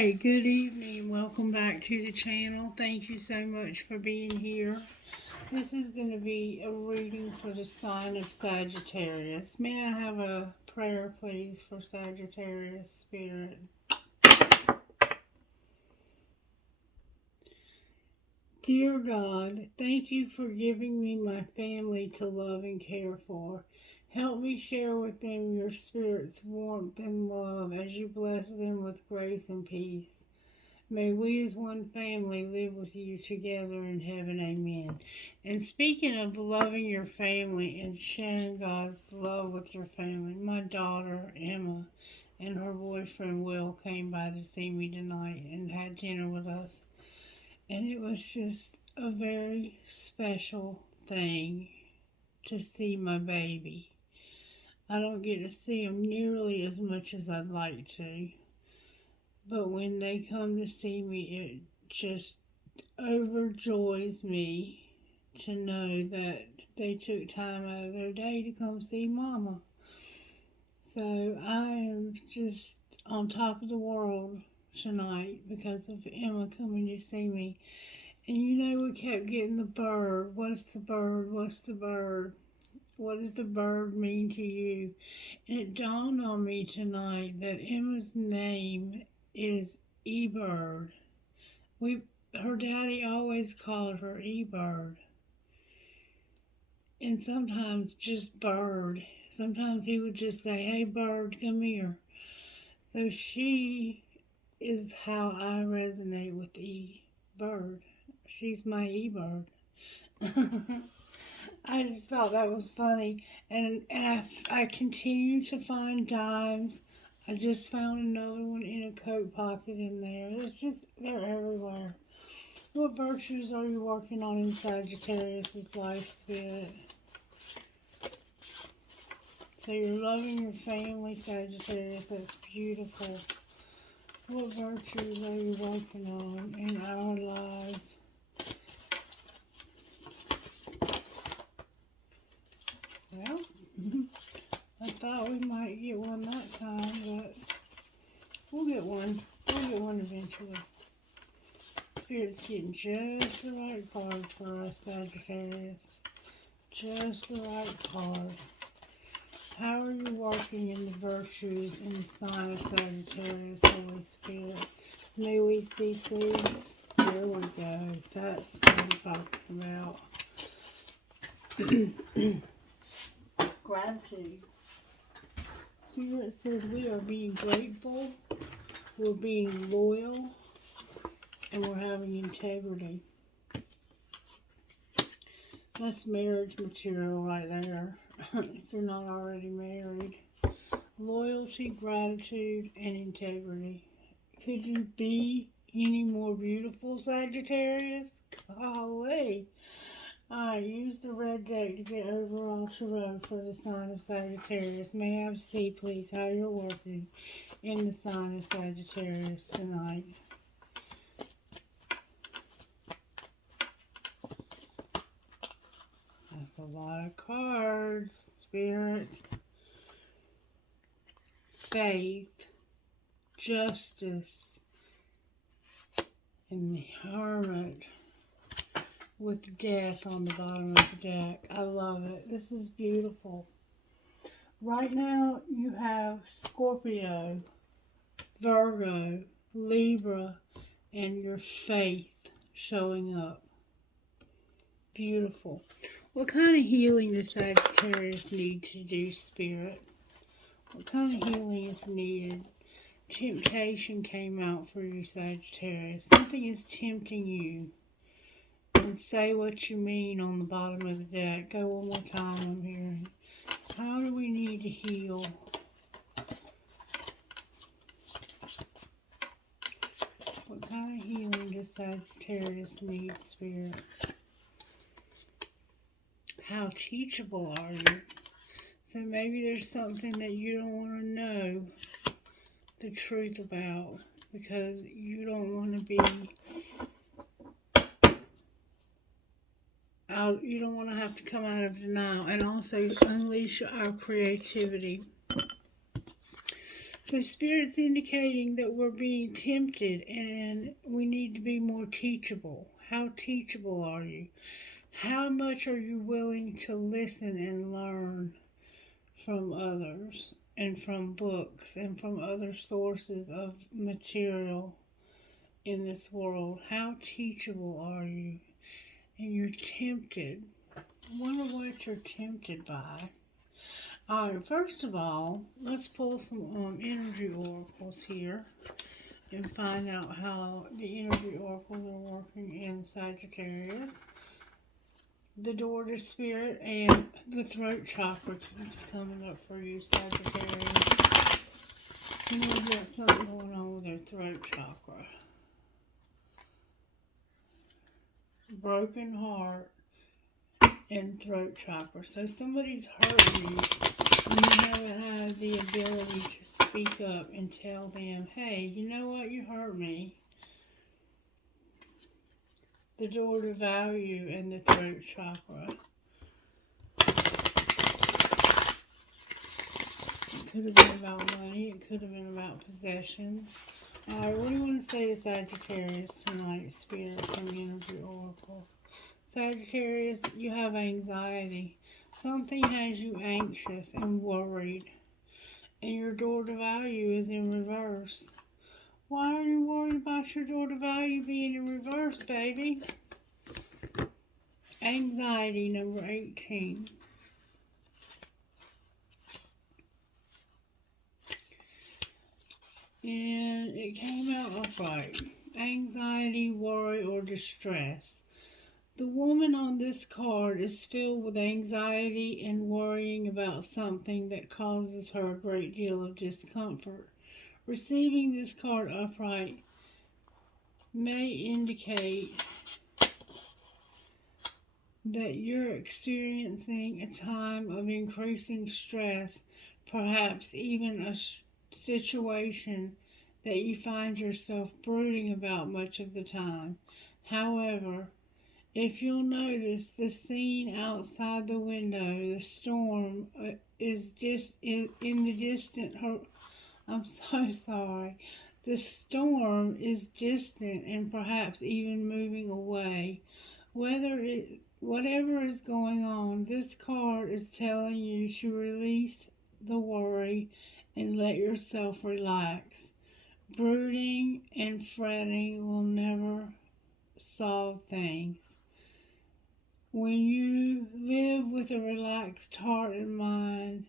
Hi, good evening. Welcome back to the channel. Thank you so much for being here. This is going to be a reading for the sign of Sagittarius. May I have a prayer, please, for Sagittarius Spirit? Dear God, thank you for giving me my family to love and care for. Help me share with them your Spirit's warmth and love as you bless them with grace and peace. May we as one family live with you together in heaven. Amen. And speaking of loving your family and sharing God's love with your family, my daughter Emma and her boyfriend Will came by to see me tonight and had dinner with us. And it was just a very special thing to see my baby. I don't get to see him nearly as much as I'd like to. But when they come to see me, it just overjoys me to know that they took time out of their day to come see Mama. So I am just on top of the world tonight because of Emma coming to see me. And we kept getting the bird. What's the bird? What's the bird? What does the bird mean to you? And it dawned on me tonight that Emma's name is E-Bird. Her daddy always called her E-Bird. And sometimes just Bird. Sometimes he would just say, "Hey, Bird, come here." So she is how I resonate with E-Bird. She's my E-Bird. I just thought that was funny. And I continue to find dimes. I just found another one in a coat pocket in there. They're everywhere. What virtues are you working on in Sagittarius' life, Spirit? So you're loving your family, Sagittarius. That's beautiful. What virtues are you working on in our lives? Well, I thought we might get one that time, but we'll get one. We'll get one eventually. Spirit's getting just the right card for us, Sagittarius. Just the right card. How are you working in the virtues in the sign of Sagittarius, Holy Spirit? May we see, please? There we go. That's what I'm talking about. Gratitude. Spirit says we are being grateful, we're being loyal, and we're having integrity. That's marriage material right there, if you're not already married. Loyalty, gratitude, and integrity. Could you be any more beautiful, Sagittarius? Golly. I used the red deck to get overall tarot for the sign of Sagittarius. May I see, please, how you're working in the sign of Sagittarius tonight? That's a lot of cards, Spirit. Faith, justice, and the Hermit with death on the bottom of the deck. I love it. This is beautiful. Right now, you have Scorpio, Virgo, Libra, and your faith showing up. Beautiful. What kind of healing does Sagittarius need to do, Spirit? What kind of healing is needed? Temptation came out for you, Sagittarius. Something is tempting you. And say what you mean on the bottom of the deck. Go one more time, I'm hearing. How do we need to heal? What kind of healing does Sagittarius need, Spirit? How teachable are you? So maybe there's something that you don't want to know the truth about because you don't want to be out, you don't want to have to come out of denial, and also unleash our creativity. The Spirit's indicating that we're being tempted and we need to be more teachable. How teachable are you? How much are you willing to listen and learn from others and from books and from other sources of material in this world? How teachable are you? And you're tempted. I wonder what you're tempted by. Alright, first of all, let's pull some energy oracles here and find out how the energy oracles are working in Sagittarius. The door to spirit and the throat chakra keeps coming up for you, Sagittarius. You know, you've got something going on with their throat chakra. Broken heart and throat chakra. So somebody's hurting you. You haven't had the ability to speak up and tell them, hey, you know what, you hurt me. The door to value and the throat chakra. It could have been about money. It could have been about possession. Alright, what do you want to say to Sagittarius tonight, Spirit from Energy Oracle? Sagittarius, you have anxiety. Something has you anxious and worried. And your door to value is in reverse. Why are you worried about your door to value being in reverse, baby? Anxiety, number 18. And it came out upright. Anxiety, worry, or distress. The woman on this card is filled with anxiety and worrying about something that causes her a great deal of discomfort. Receiving this card upright may indicate that you're experiencing a time of increasing stress, perhaps even a situation that you find yourself brooding about much of the time. However, if you'll notice the scene outside the window, the storm is just in the distant. I'm so sorry. The storm is distant and perhaps even moving away. Whatever is going on, this card is telling you to release the worry and let yourself relax. Brooding and fretting will never solve things. When you live with a relaxed heart and mind,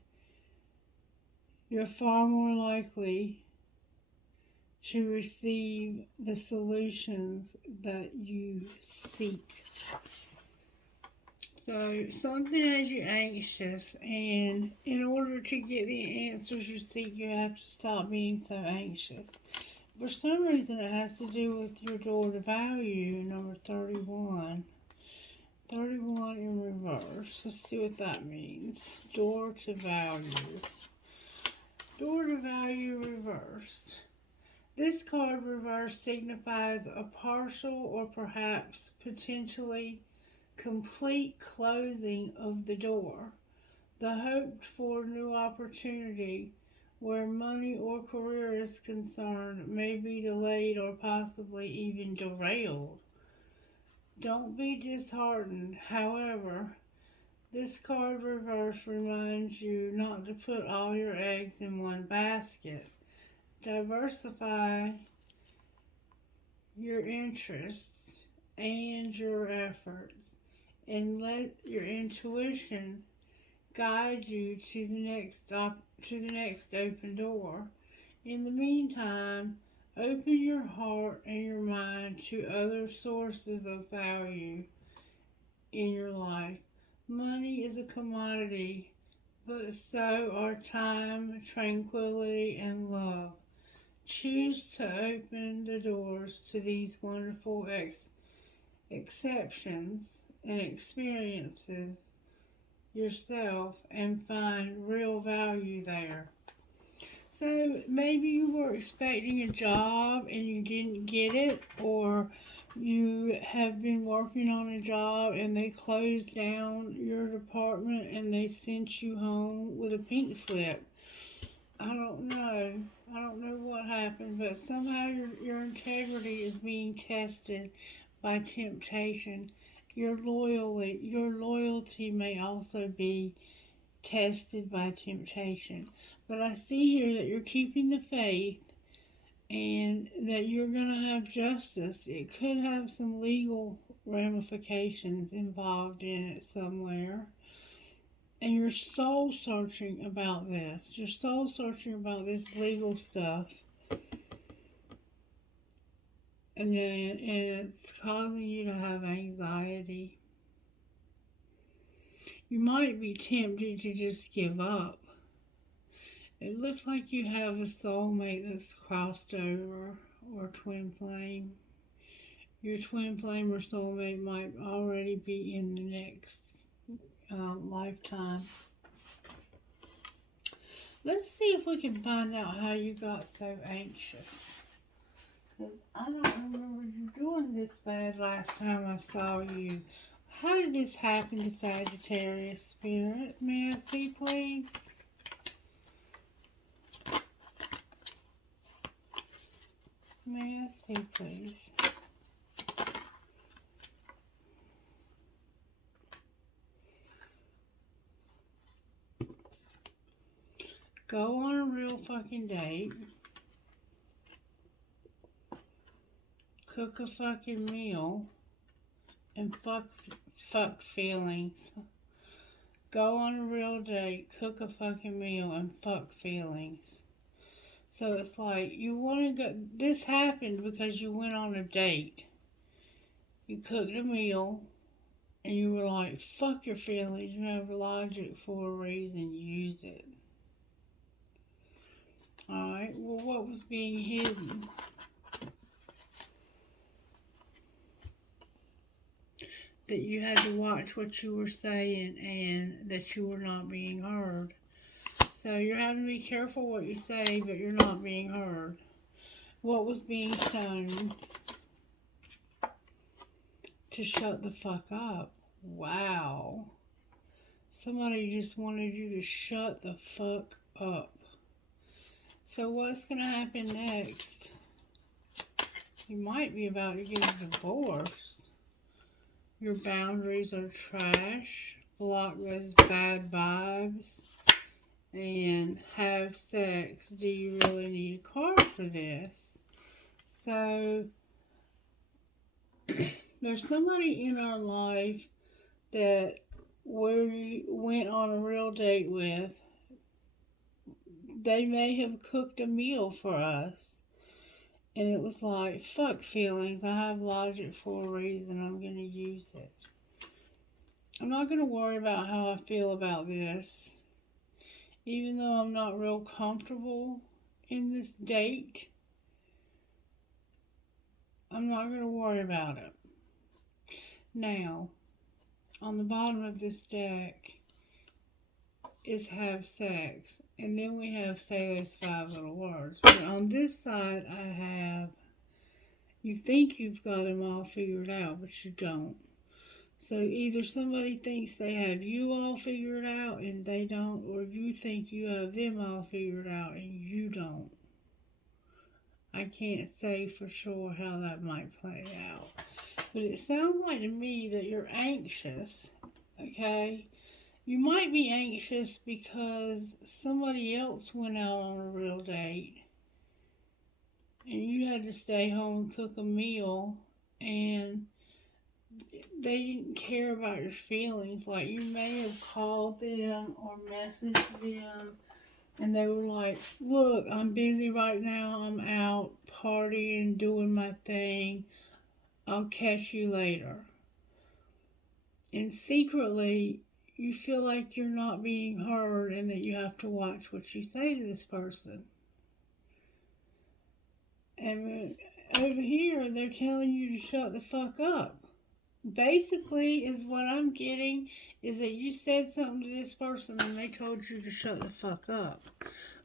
you're far more likely to receive the solutions that you seek. So something has you anxious, and in order to get the answers you seek, you have to stop being so anxious. For some reason, it has to do with your door to value, number 31. 31 in reverse. Let's see what that means. Door to value. Door to value reversed. This card reversed signifies a partial or perhaps potentially complete closing of the door. The hoped for new opportunity where money or career is concerned may be delayed or possibly even derailed. Don't be disheartened. However, this card reverse reminds you not to put all your eggs in one basket. Diversify your interests and your efforts, and let your intuition guide you to the next open door. In the meantime, open your heart and your mind to other sources of value in your life. Money is a commodity, but so are time, tranquility, and love. Choose to open the doors to these wonderful exceptions and experiences yourself and find real value there. So maybe you were expecting a job and you didn't get it, or you have been working on a job and they closed down your department and they sent you home with a pink slip. I don't know. I don't know what happened, but somehow your integrity is being tested by temptation. Your loyalty may also be tested by temptation. But I see here that you're keeping the faith and that you're going to have justice. It could have some legal ramifications involved in it somewhere. And you're soul searching about this. You're soul searching about this legal stuff. And it's causing you to have anxiety. You might be tempted to just give up. It looks like you have a soulmate that's crossed over, or twin flame. Your twin flame or soulmate might already be in the next lifetime. Let's see if we can find out how you got so anxious. Because I don't remember you doing this bad last time I saw you. How did this happen to Sagittarius Spirit? May I see, please? May I see, please? Go on a real fucking date. Cook a fucking meal. And fuck feelings. Go on a real date, cook a fucking meal, and fuck feelings. So it's like, you want to go, this happened because you went on a date. You cooked a meal, and you were like, fuck your feelings, you have logic for a reason, use it. Alright, well, what was being hidden? That you had to watch what you were saying and that you were not being heard. So you're having to be careful what you say, but you're not being heard. What was being shown? To shut the fuck up. Wow. Somebody just wanted you to shut the fuck up. So what's going to happen next? You might be about to get a divorce. Your boundaries are trash. Block those bad vibes. And have sex. Do you really need a card for this? So, there's somebody in our life that we went on a real date with. They may have cooked a meal for us. And it was like, fuck feelings. I have logic for a reason. I'm going to use it. I'm not going to worry about how I feel about this. Even though I'm not real comfortable in this date, I'm not going to worry about it. Now, on the bottom of this deck is have sex. And then we have say those 5 little words. But on this side, I have, you think you've got them all figured out, but you don't. So either somebody thinks they have you all figured out and they don't, or you think you have them all figured out and you don't. I can't say for sure how that might play out. But it sounds like to me that you're anxious, okay? You might be anxious because somebody else went out on a real date and you had to stay home and cook a meal and they didn't care about your feelings. Like, you may have called them or messaged them and they were like, look, I'm busy right now. I'm out partying, doing my thing. I'll catch you later. And secretly, you feel like you're not being heard and that you have to watch what you say to this person. And over here, they're telling you to shut the fuck up. Basically, is what I'm getting is that you said something to this person and they told you to shut the fuck up.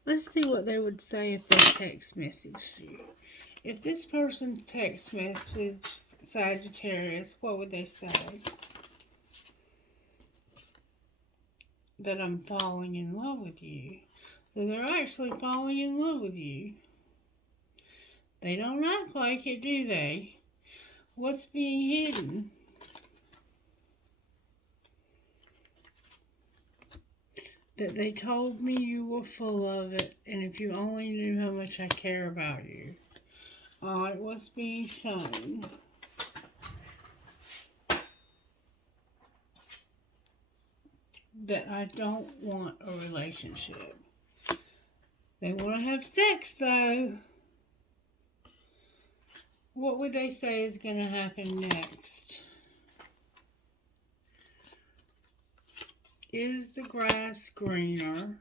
Let's see what they would say if they text messaged you. If this person text messaged Sagittarius, what would they say? That I'm falling in love with you. So they're actually falling in love with you. They don't act like it, do they? What's being hidden? That they told me you were full of it, and if you only knew how much I care about you. Alright, what's being shown? That I don't want a relationship. They want to have sex, though. What would they say is going to happen next? Is the grass greener?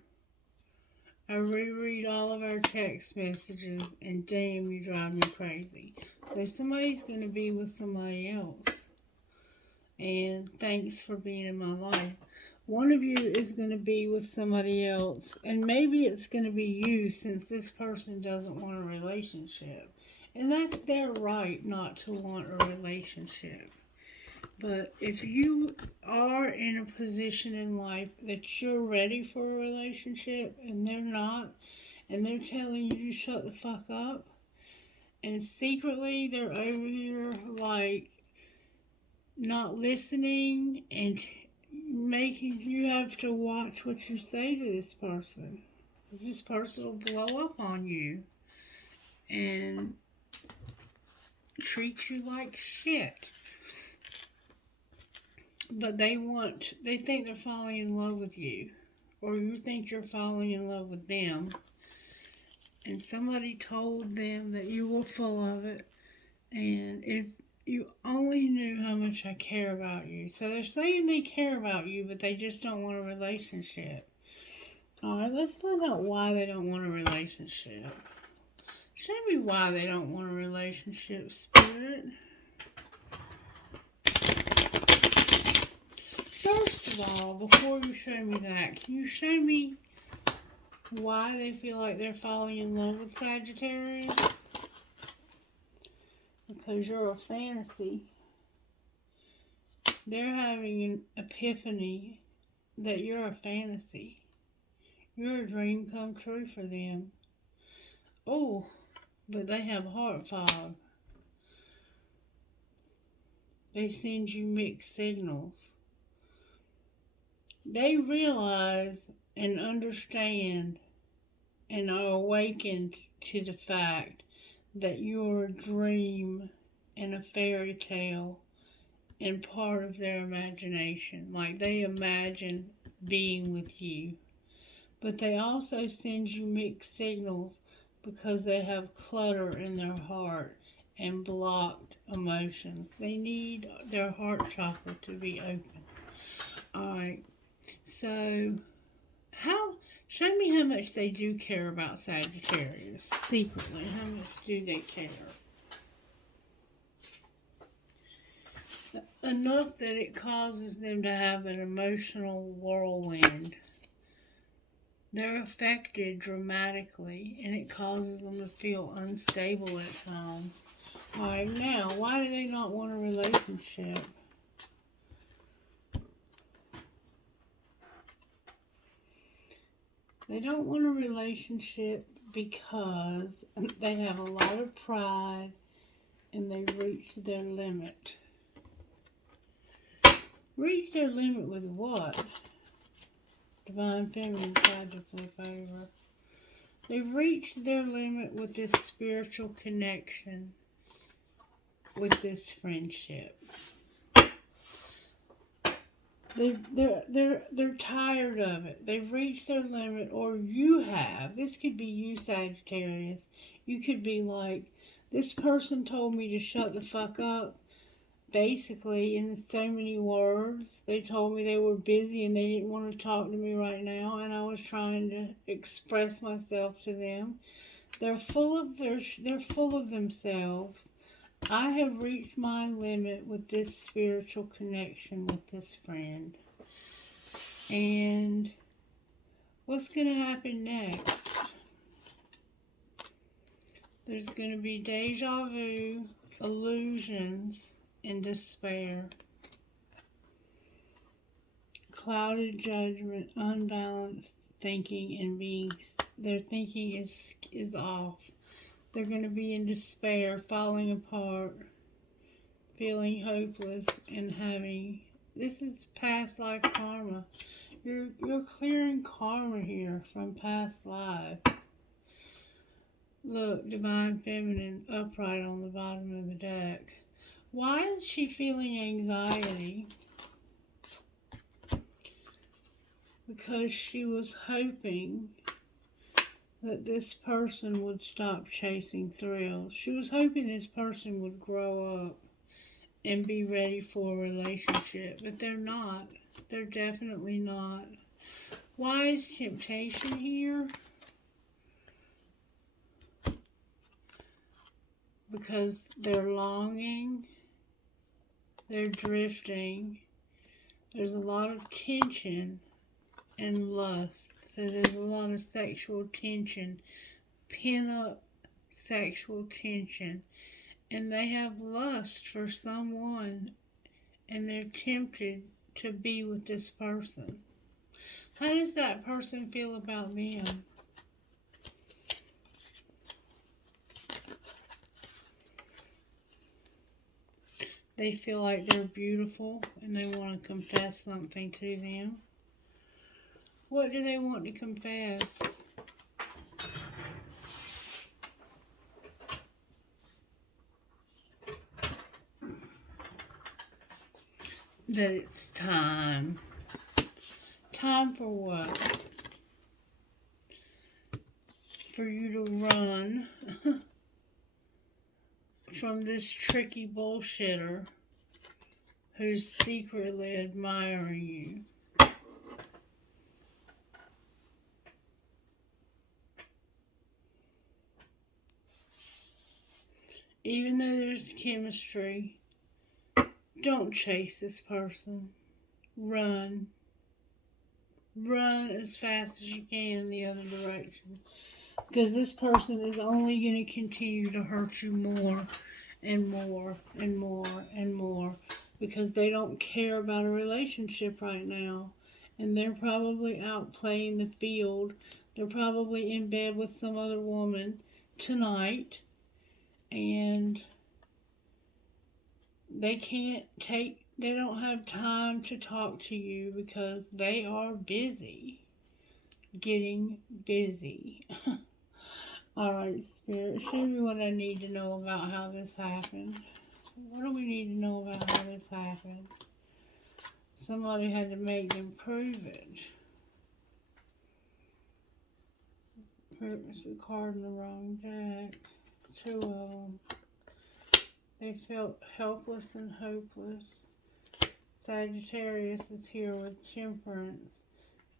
I reread all of our text messages, and damn, you drive me crazy. So somebody's going to be with somebody else. And thanks for being in my life. One of you is going to be with somebody else, and maybe it's going to be you, since this person doesn't want a relationship. And that's their right not to want a relationship. But if you are in a position in life that you're ready for a relationship and they're not, and they're telling you to shut the fuck up, and secretly they're over here like not listening and making you have to watch what you say to this person, because this person will blow up on you and treat you like shit. But they think they're falling in love with you, or you think you're falling in love with them, and somebody told them that you were full of it, and if you only knew how much I care about you. So they're saying they care about you, but they just don't want a relationship. Alright, let's find out why they don't want a relationship. Show me why they don't want a relationship, Spirit. First of all, before you show me that, can you show me why they feel like they're falling in love with Sagittarius? Because you're a fantasy. They're having an epiphany that you're a fantasy. You're a dream come true for them. Oh, but they have heart fog. They send you mixed signals. They realize and understand and are awakened to the fact that you're a dream and a fairy tale and part of their imagination. Like, they imagine being with you. But they also send you mixed signals because they have clutter in their heart and blocked emotions. They need their heart chakra to be open. Alright, so show me how much they do care about Sagittarius secretly. How much do they care? Enough that it causes them to have an emotional whirlwind. They're affected dramatically, and it causes them to feel unstable at times. Alright, now, why do they not want a relationship? They don't want a relationship because they have a lot of pride and they reach their limit. Reach their limit with what? Divine Feminine tried to flip over. They've reached their limit with this spiritual connection, with this friendship. They're tired of it. They've reached their limit, or you have. This could be you, Sagittarius. You could be like, this person told me to shut the fuck up. Basically, in so many words, they told me they were busy and they didn't want to talk to me right now, and I was trying to express myself to them. They're full of themselves. I have reached my limit with this spiritual connection with this friend. And what's going to happen next? There's going to be deja vu, illusions, and despair. Clouded judgment, unbalanced thinking, and being their thinking is off. They're going to be in despair, falling apart, feeling hopeless, and having, this is past life karma. You're clearing karma here from past lives. Look, Divine Feminine, upright on the bottom of the deck. Why is she feeling anxiety? Because she was hoping that this person would stop chasing thrills. She was hoping this person would grow up and be ready for a relationship. But they're not. They're definitely not. Why is temptation here? Because they're longing, they're drifting, there's a lot of tension and lust. So there's a lot of sexual tension, pin-up sexual tension. And they have lust for someone, and they're tempted to be with this person. How does that person feel about them? They feel like they're beautiful and they want to confess something to them. What do they want to confess? That it's time. Time for what? For you to run from this tricky bullshitter who's secretly admiring you. Even though there's chemistry, don't chase this person. Run. Run as fast as you can in the other direction. Because this person is only going to continue to hurt you more and more and more and more. Because they don't care about a relationship right now. And they're probably out playing the field. They're probably in bed with some other woman tonight. And they don't have time to talk to you because they are busy. Getting busy. Alright, Spirit, show me what I need to know about how this happened. What do we need to know about how this happened? Somebody had to make them prove it. Here's the card in the wrong deck. Two of them. They felt helpless and hopeless. Sagittarius is here with Temperance.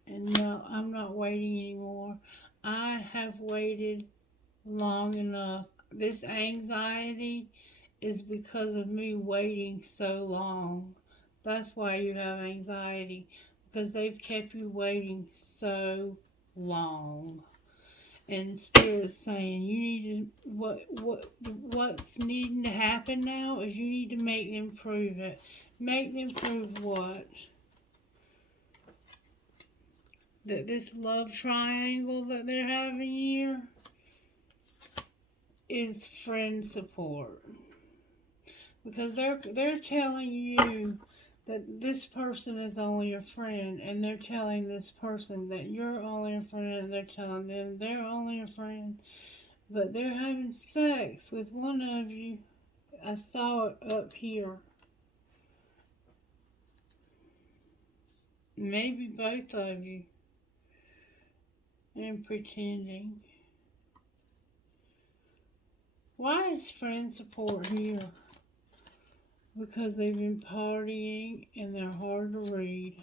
And no, I'm not waiting anymore. I have waited long enough. This anxiety is because of me waiting so long. That's why you have anxiety. Because they've kept you waiting so long. And Spirit's saying you need to, what's needing to happen now is you need to make them prove it. Make them prove what? That this love triangle that they're having here is friend support. Because they're telling you that this person is only a friend, and they're telling this person that you're only a friend, and they're telling them they're only a friend, but they're having sex with one of you. I saw it up here. Maybe both of you. And pretending. Why is friend support here? Because they've been partying and they're hard to read.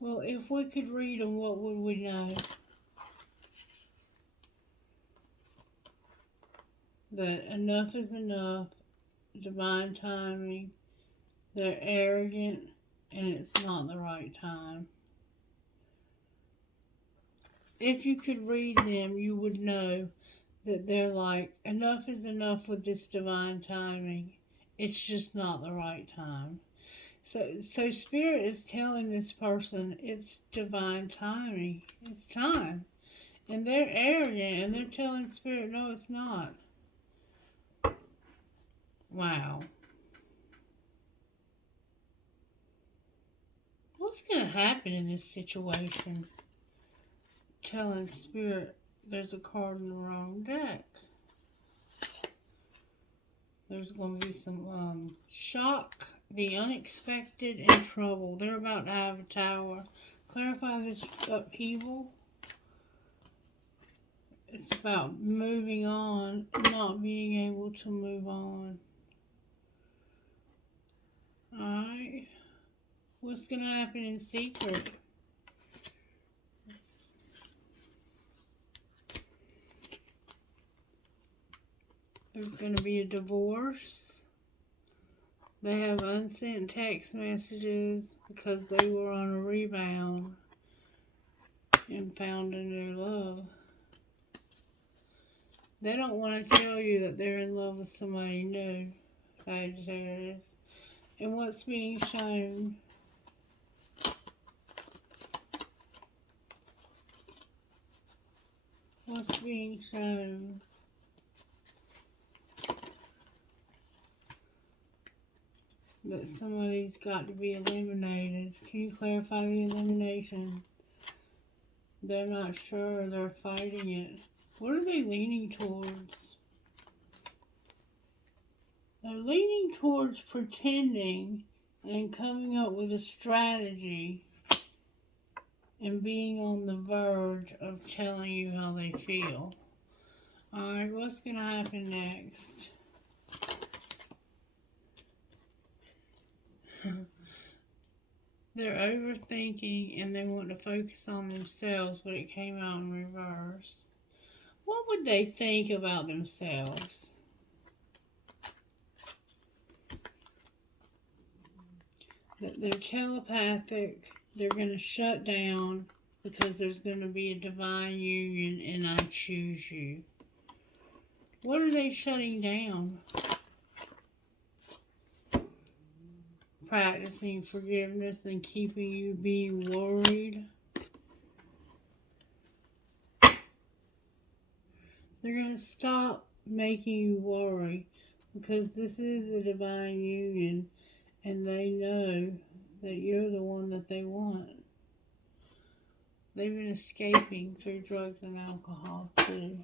Well, if we could read them, what would we know? That enough is enough, divine timing, they're arrogant, and it's not the right time. If you could read them, you would know that they're like, enough is enough with this divine timing. It's just not the right time. So Spirit is telling this person it's divine timing. It's time. And they're arrogant and they're telling Spirit, no, it's not. Wow. What's going to happen in this situation? Telling Spirit there's a card in the wrong deck. There's going to be some shock, the unexpected, and trouble. They're about to have a tower. Clarify this upheaval. It's about moving on, not being able to move on. Alright. What's going to happen in secret? There's going to be a divorce. They have unsent text messages because they were on a rebound and found a new love. They don't want to tell you that they're in love with somebody new, Sagittarius. And what's being shown? What's being shown? That somebody's got to be eliminated. Can you clarify the elimination? They're not sure. They're fighting it. What are they leaning towards? They're leaning towards pretending and coming up with a strategy and being on the verge of telling you how they feel. Alright, what's going to happen next? They're overthinking and they want to focus on themselves, but it came out in reverse. What would they think about themselves? That they're telepathic, they're going to shut down because there's going to be a divine union and I choose you. What are they shutting down? Practicing forgiveness and keeping you being worried. They're going to stop making you worry because this is a divine union and they know that you're the one that they want. They've been escaping through drugs and alcohol too.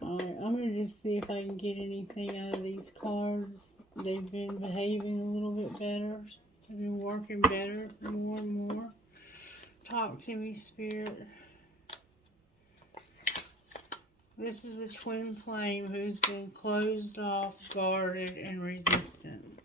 Alright, I'm going to just see if I can get anything out of these cards. They've been behaving a little bit better. They've been working better, more and more. Talk to me, Spirit. This is a twin flame who's been closed off, guarded, and resistant.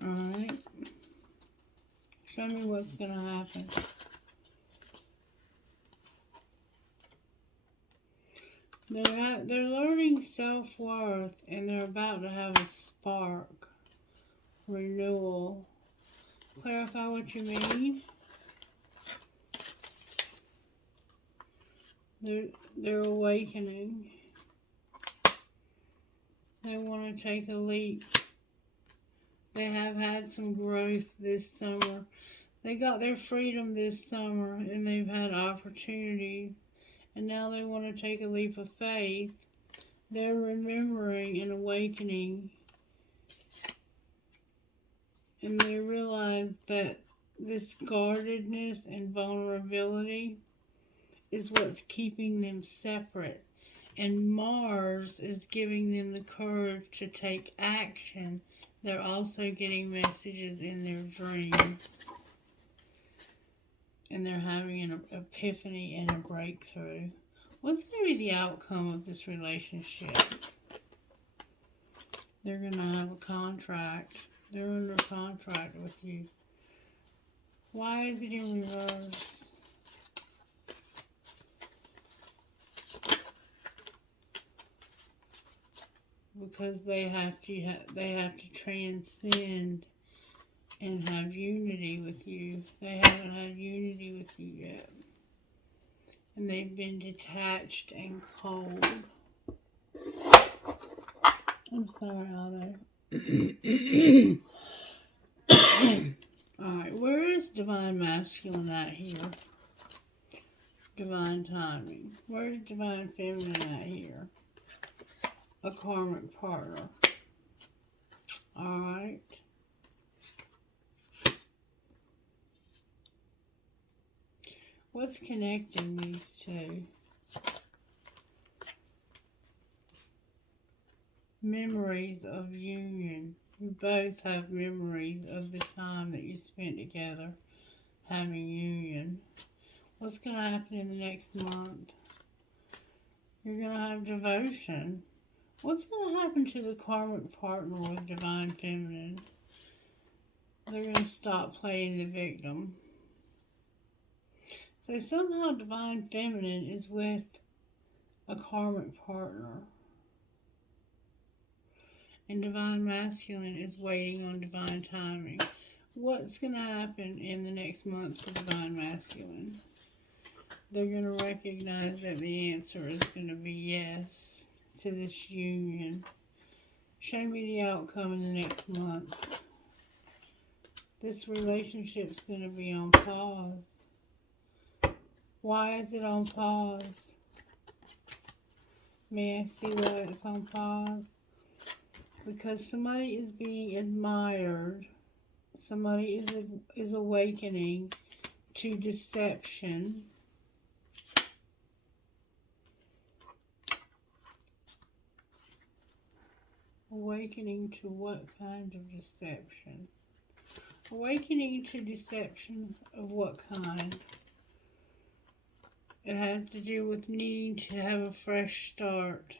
Alright. Show me what's going to happen. They're learning self-worth and they're about to have a spark. Renewal. Clarify what you mean. They're awakening. They want to take a leap. They have had some growth this summer. They got their freedom this summer and they've had opportunities. And now they want to take a leap of faith. They're remembering and awakening. And they realize that this guardedness and vulnerability is what's keeping them separate. And Mars is giving them the courage to take action. They're also getting messages in their dreams. And they're having an epiphany and a breakthrough. What's going to be the outcome of this relationship? They're going to have a contract. They're under contract with you. Why is it in reverse? Because they have to transcend and have unity with you. They haven't had unity with you yet. And they've been detached and cold. I'm sorry, Otto. Alright, where is divine masculine at here? Divine timing. Where is divine feminine at here? A karmic partner. Alright. What's connecting these two? Memories of union. You both have memories of the time that you spent together having union. What's going to happen in the next month? You're going to have devotion. What's going to happen to the karmic partner with divine feminine? They're going to stop playing the victim. So somehow divine feminine is with a karmic partner. And divine masculine is waiting on divine timing. What's going to happen in the next month for divine masculine? They're going to recognize that the answer is going to be yes to this union. Show me the outcome in the next month. This relationship's going to be on pause. Why is it on pause? May I see why it's on pause? Because somebody is being admired. Somebody is awakening to deception. Awakening to what kind of deception? Awakening to deception of what kind? It has to do with needing to have a fresh start.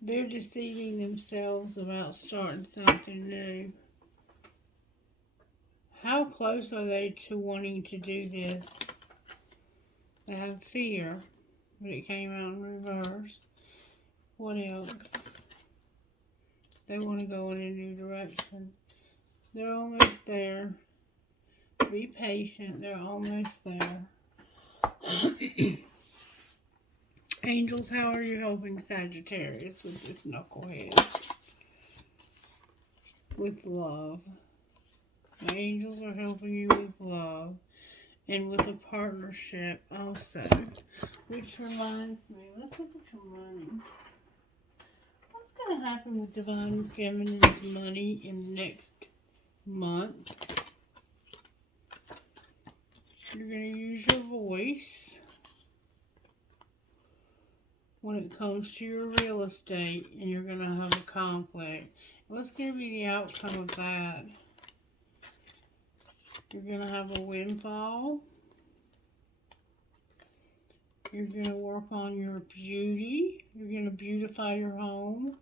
They're deceiving themselves about starting something new. How close are they to wanting to do this? They have fear, but it came out in reverse. What else? They want to go in a new direction. They're almost there. Be patient. They're almost there. Angels, how are you helping Sagittarius with this knucklehead? With love. The angels are helping you with love. And with a partnership also. Which reminds me, let's look at your money. What's going to happen with divine feminine's money in the next month? You're going to use your voice when it comes to your real estate, and you're going to have a conflict. What's going to be the outcome of that? You're going to have a windfall. You're going to work on your beauty. You're going to beautify your home.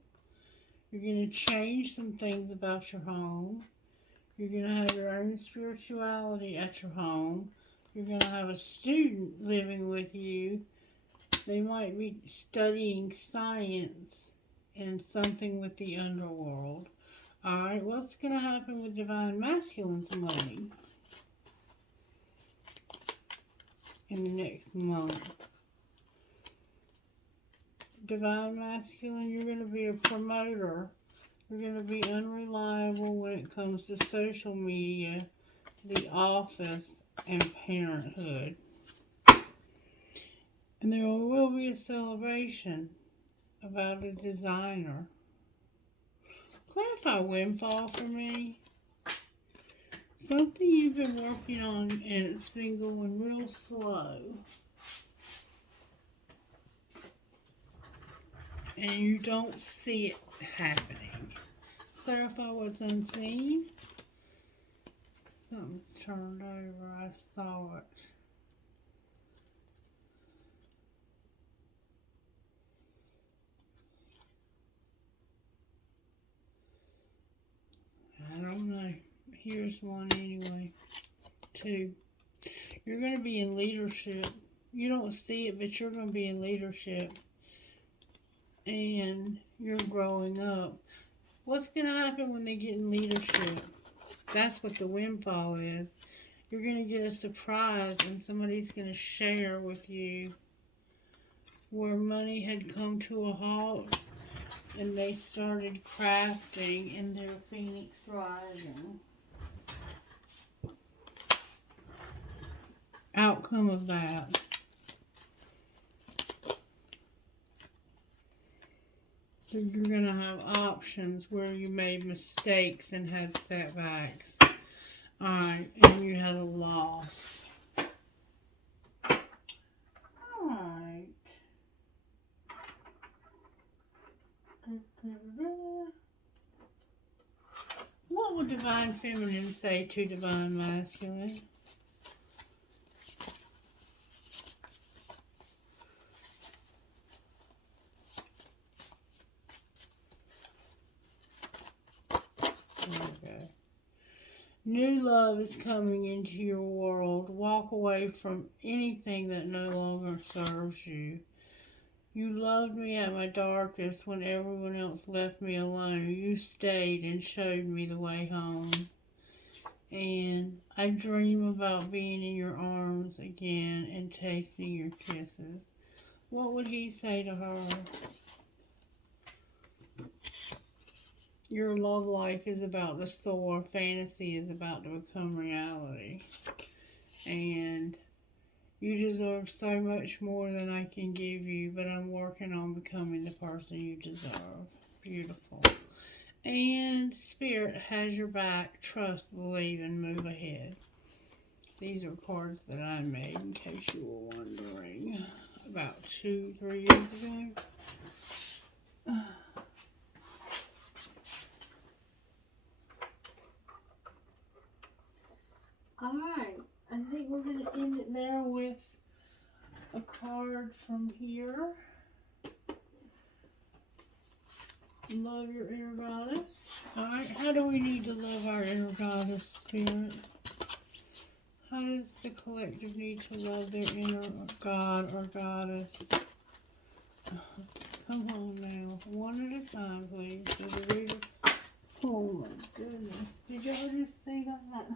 You're going to change some things about your home. You're going to have your own spirituality at your home. You're going to have a student living with you. They might be studying science and something with the underworld. Alright, what's going to happen with divine masculine's money in the next month? Divine masculine, you're going to be a promoter. You're going to be unreliable when it comes to social media, the office, and parenthood. And there will be a celebration about a designer. Clarify windfall for me. Something you've been working on and it's been going real slow. And you don't see it happening. Clarify what's unseen. Something's turned over. I saw it. I don't know. Here's one anyway. 2. You're going to be in leadership. You don't see it, but you're going to be in leadership. And you're growing up. What's going to happen when they get in leadership? That's what the windfall is. You're going to get a surprise and somebody's going to share with you where money had come to a halt and they started crafting in their Phoenix rising. Outcome of that. So you're going to have options where you made mistakes and had setbacks. Alright, and you had a loss. Alright. What would Divine Feminine say to Divine Masculine? Okay. New love is coming into your world. Walk away from anything that no longer serves you. You loved me at my darkest when everyone else left me alone. You stayed and showed me the way home. And I dream about being in your arms again and tasting your kisses. What would he say to her? Your love life is about to soar. Fantasy is about to become reality. And you deserve so much more than I can give you, but I'm working on becoming the person you deserve. Beautiful. And Spirit has your back. Trust, believe, and move ahead. These are cards that I made in case you were wondering. About 2-3 years ago. Alright, I think we're going to end it there with a card from here. Love your inner goddess. Alright, how do we need to love our inner goddess, Spirit? How does the collective need to love their inner god or goddess? Come on now, one at a time, please. So the reader... Oh my goodness, did y'all just see that?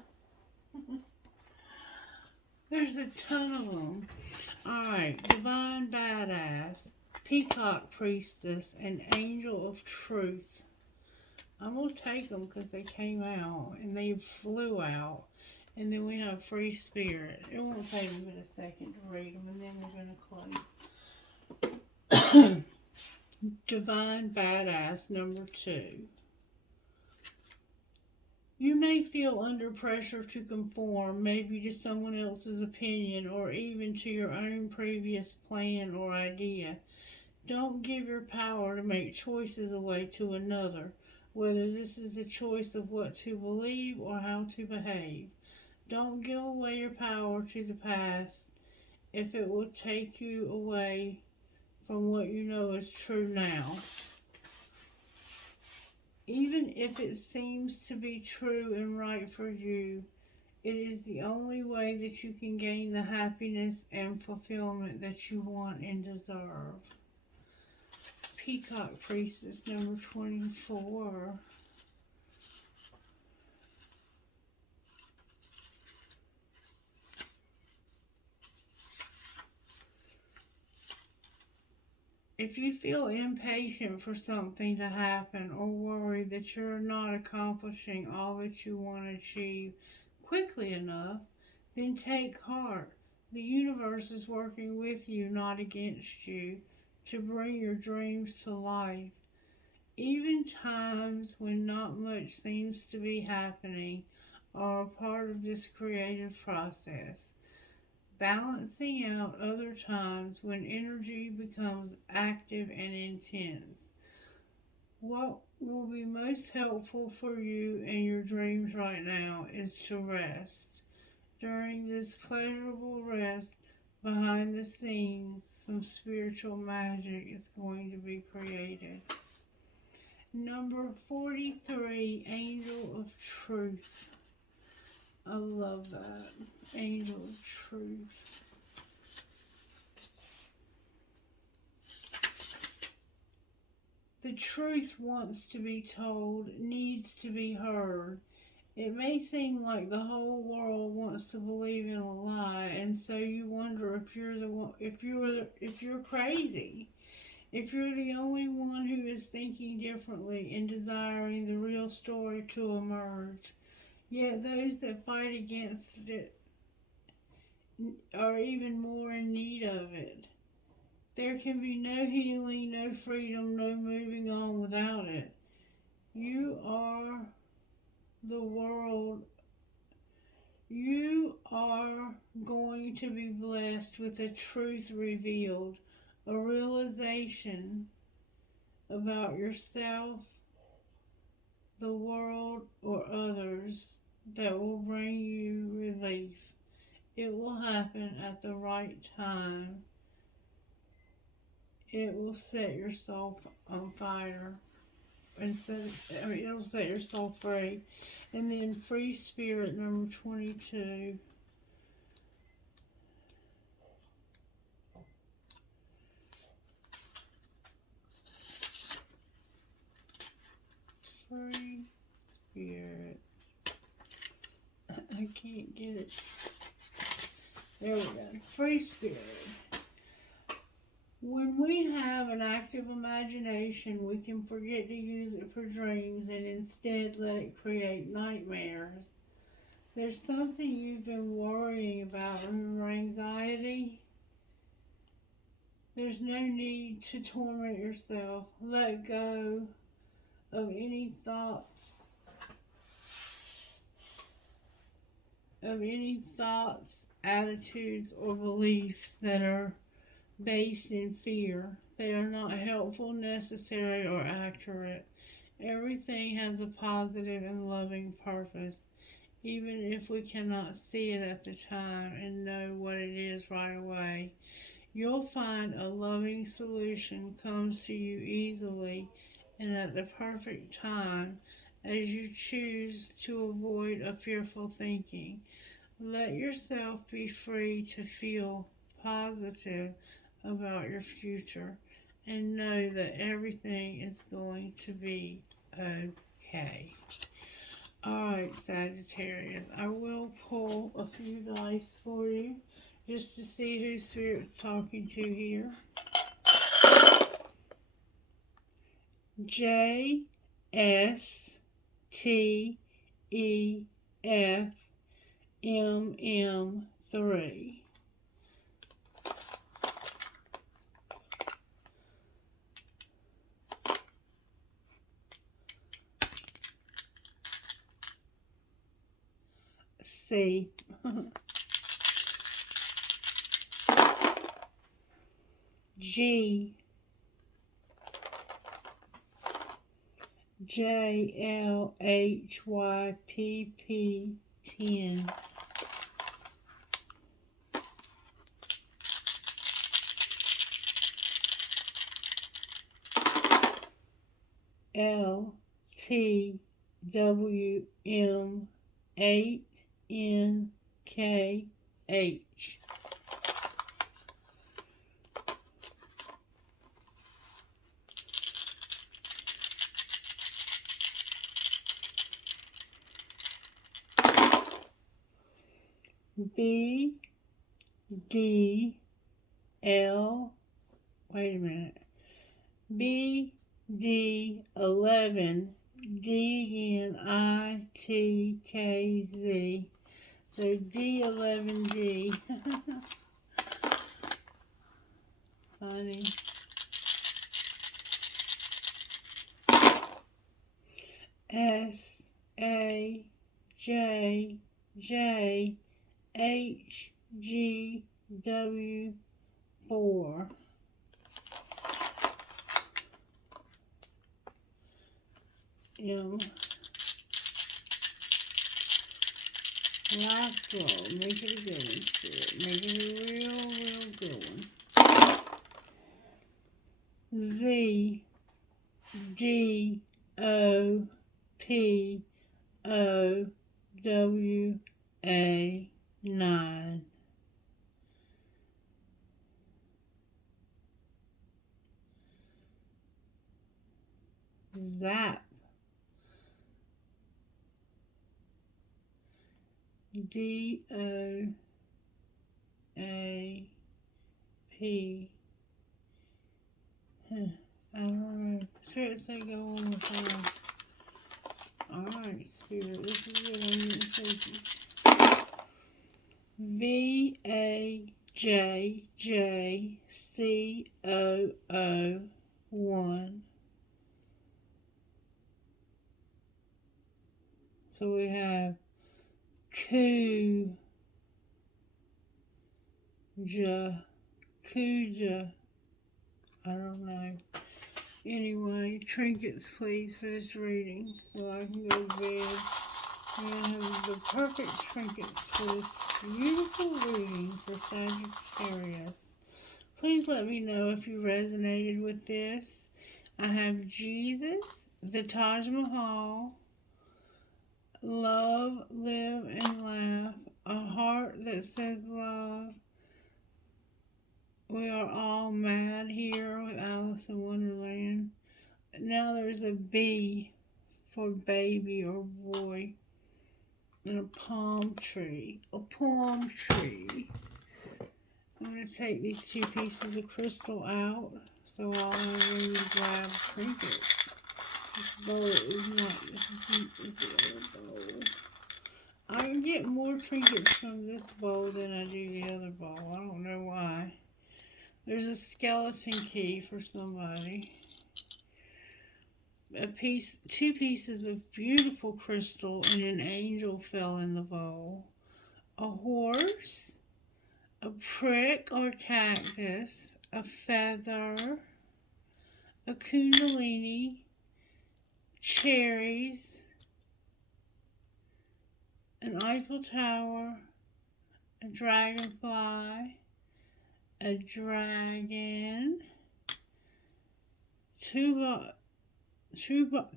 There's a ton of them. Alright, Divine Badass, Peacock Priestess, and Angel of Truth. I'm going to take them because they came out and they flew out. And then we have Free Spirit. It won't take me but a second to read them, and then we're going to close. Divine Badass number 2. You may feel under pressure to conform, maybe to someone else's opinion or even to your own previous plan or idea. Don't give your power to make choices away to another, whether this is the choice of what to believe or how to behave. Don't give away your power to the past if it will take you away from what you know is true now. Even if it seems to be true and right for you, it is the only way that you can gain the happiness and fulfillment that you want and deserve. Peacock Priestess number 24. If you feel impatient for something to happen or worried that you're not accomplishing all that you want to achieve quickly enough, then take heart. The universe is working with you, not against you, to bring your dreams to life. Even times when not much seems to be happening are a part of this creative process, balancing out other times when energy becomes active and intense. What will be most helpful for you and your dreams right now is to rest. During this pleasurable rest, behind the scenes, some spiritual magic is going to be created. Number 43, Angel of Truth. I love that. Angel of Truth. The truth wants to be told, needs to be heard, It may seem like the whole world wants to believe in a lie, and so you wonder if you're the one, if you're crazy, if you're the only one who is thinking differently and desiring the real story to emerge. Yet those that fight against it are even more in need of it. There can be no healing, no freedom, no moving on without it. You are the world. You are going to be blessed with a truth revealed, a realization about yourself, the world, or others that will bring you relief. It will happen at the right time. It will set your soul on fire. It'll set your soul free. And then free spirit number 22. Free spirit. I can't get it. There we go. Free spirit. When we have an active imagination, we can forget to use it for dreams and instead let it create nightmares. There's something you've been worrying about. Remember anxiety? There's no need to torment yourself. Let go of any thoughts, attitudes, or beliefs that are based in fear. They are not helpful, necessary, or accurate. Everything has a positive and loving purpose, even if we cannot see it at the time and know what it is right away. You'll find a loving solution comes to you easily and at the perfect time as you choose to avoid a fearful thinking. Let yourself be free to feel positive about your future and know that everything is going to be okay. Alright, Sagittarius, I will pull a few dice for you just to see who Spirit's talking to here. J S T E F M M 3. C. G. J L H Y P P 10. L T W M 8 N K H. B D L, wait a minute, B D 11 D N I T K Z. So D11G. Funny. S A J J H G W 4. M. Last roll. Make it a good one, Spirit. Make it a real good one. Z D O P O W A 9. Zap. DOAP. I don't know. Spirit say go on with that. Alright, Spirit, this is it. I'm getting sleepy. VAJJCOO1. So we have Kuja. I don't know. Anyway, trinkets please for this reading so I can go to bed. And I have the perfect trinkets for this beautiful reading for Sagittarius. Please let me know if you resonated with this. I have Jesus, the Taj Mahal, love, live, and laugh, a heart that says love. We are all mad here with Alice in Wonderland. Now there's a B for baby or boy. And a palm tree. A palm tree. I'm going to take these two pieces of crystal out. So all I'm going to grab trinkets. This bowl is not. This is the other bowl. I can get more trinkets from this bowl than I do the other bowl. I don't know why. There's a skeleton key for somebody. Two pieces of beautiful crystal and an angel fell in the bowl. A horse, a prick or cactus, a feather, a kundalini, cherries, an Eiffel Tower, a dragonfly, a dragon,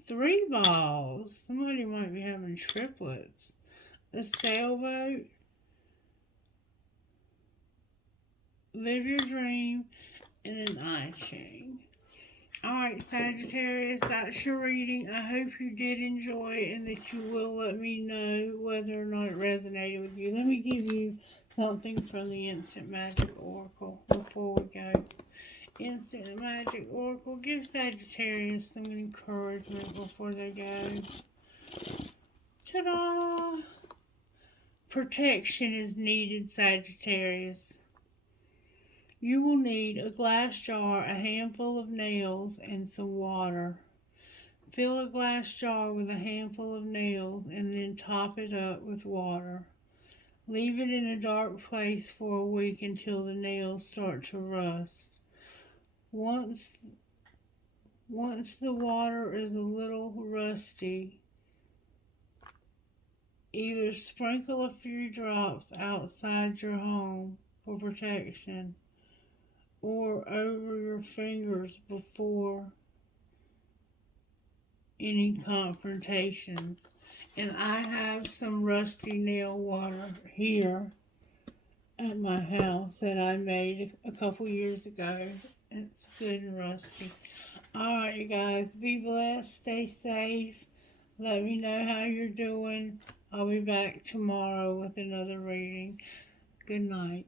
three balls. Somebody might be having triplets. A sailboat. Live your dream. And an eye chain. Alright, Sagittarius, that's your reading. I hope you did enjoy it and that you will let me know whether or not it resonated with you. Let me give you something from the Instant Magic Oracle before we go. Instant Magic Oracle, give Sagittarius some encouragement before they go. Ta-da! Protection is needed, Sagittarius. You will need a glass jar, a handful of nails, and some water. Fill a glass jar with a handful of nails and then top it up with water. Leave it in a dark place for a week until the nails start to rust. Once the water is a little rusty, either sprinkle a few drops outside your home for protection or over your fingers before any confrontations. And I have some rusty nail water here at my house that I made a couple years ago. It's good and rusty. Alright, you guys, be blessed, stay safe. Let me know how you're doing. I'll be back tomorrow with another reading. Good night.